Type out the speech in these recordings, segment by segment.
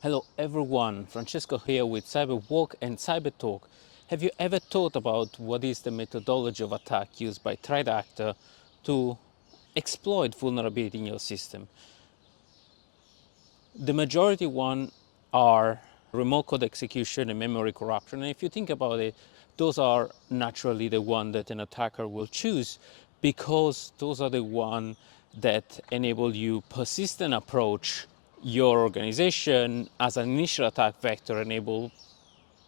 Hello everyone, Francesco here with Cyberwalk and Cybertalk. Have you ever thought about what is the methodology of attack used by threat actor to exploit vulnerability in your system? The majority one are remote code execution and memory corruption. And if you think about it, those are naturally the one that an attacker will choose because those are the one that enable you persistent approach your organization as an initial attack vector, enable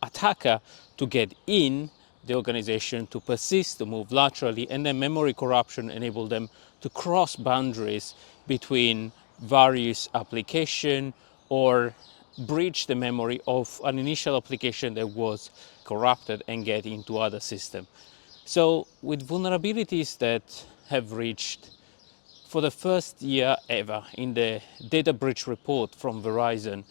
attacker to get in the organization, to persist, to move laterally, and then memory corruption enable them to cross boundaries between various application or breach the memory of an initial application that was corrupted and get into other system. So with vulnerabilities that have reached for the first year ever in the data breach report from Verizon,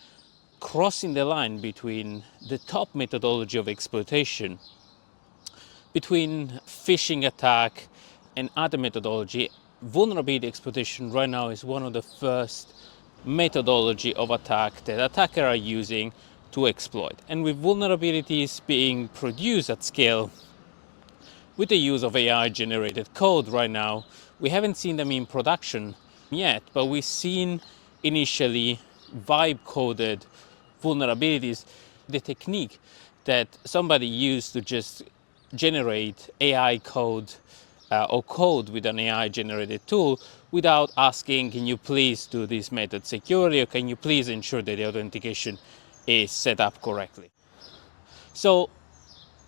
crossing the line between the top methodology of exploitation, between phishing attack and other methodology, vulnerability exploitation right now is one of the first methodology of attack that attackers are using to exploit. And with vulnerabilities being produced at scale, with the use of AI-generated code right now, we haven't seen them in production yet, but we've seen initially vibe-coded vulnerabilities. The technique that somebody used to just generate AI code or code with an AI-generated tool without asking, can you please do this method securely, or can you please ensure that the authentication is set up correctly? So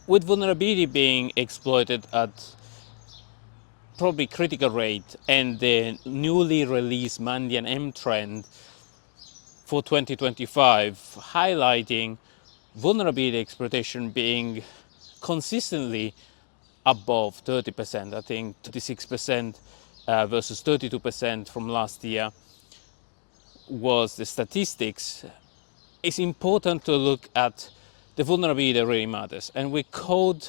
with vulnerability being exploited at probably critical rate and the newly released Mandian M Trend for 2025 highlighting vulnerability exploitation being consistently above 30%, I think 36% versus 32% from last year was the statistics. It's important to look at the vulnerability that really matters. And with code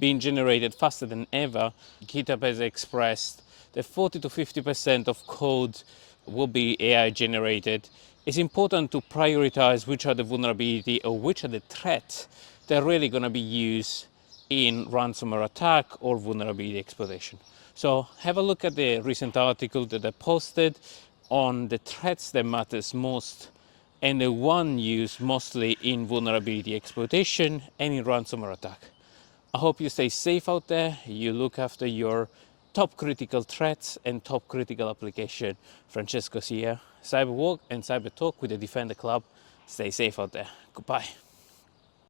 being generated faster than ever, GitHub has expressed that 40 to 50% of code will be AI generated. It's important to prioritize which are the vulnerability or which are the threats that are really going to be used in ransomware attack or vulnerability exploitation. So have a look at the recent article that I posted on the threats that matters most and the one used mostly in vulnerability exploitation and in ransomware attack. I hope you stay safe out there, you look after your top critical threats and top critical application. Francesco here, Cyberwalk and Cybertalk with the Defender Club. Stay safe out there. Goodbye.